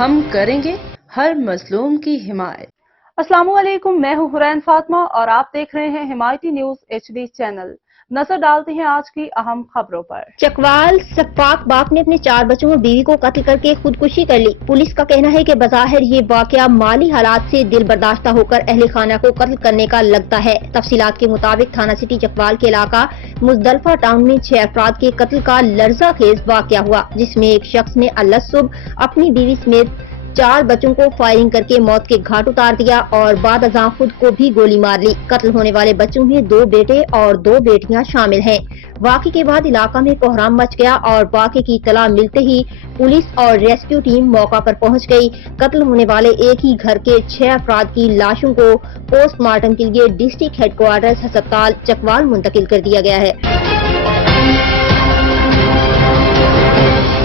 ہم کریں گے ہر مظلوم کی حمایت۔ السلام علیکم، میں ہوں حرین فاطمہ اور آپ دیکھ رہے ہیں حمایتی نیوز HD چینل۔ نظر ڈالتے ہیں آج کی اہم خبروں پر۔ چکوال سفاق باپ نے اپنے 4 بچوں اور بیوی کو قتل کر کے خودکشی کر لی۔ پولیس کا کہنا ہے کہ بظاہر یہ واقعہ مالی حالات سے دل برداشتہ ہو کر اہل خانہ کو قتل کرنے کا لگتا ہے۔ تفصیلات کے مطابق تھانہ سٹی چکوال کے علاقہ مزدلفہ ٹاؤن میں 6 افراد کے قتل کا لرزہ خیز واقعہ ہوا، جس میں ایک شخص نے صبح اپنی بیوی سمیت 4 بچوں کو فائرنگ کر کے موت کے گھاٹ اتار دیا اور بعد ازاں خود کو بھی گولی مار لی۔ قتل ہونے والے بچوں میں 2 بیٹے اور 2 بیٹیاں شامل ہیں۔ واقعے کے بعد علاقہ میں کوہرام مچ گیا اور واقعے کی اطلاع ملتے ہی پولیس اور ریسکیو ٹیم موقع پر پہنچ گئی۔ قتل ہونے والے ایک ہی گھر کے 6 افراد کی لاشوں کو پوسٹ مارٹم کے لیے ڈسٹرکٹ ہیڈ کوارٹرز ہسپتال چکوال منتقل کر دیا گیا ہے۔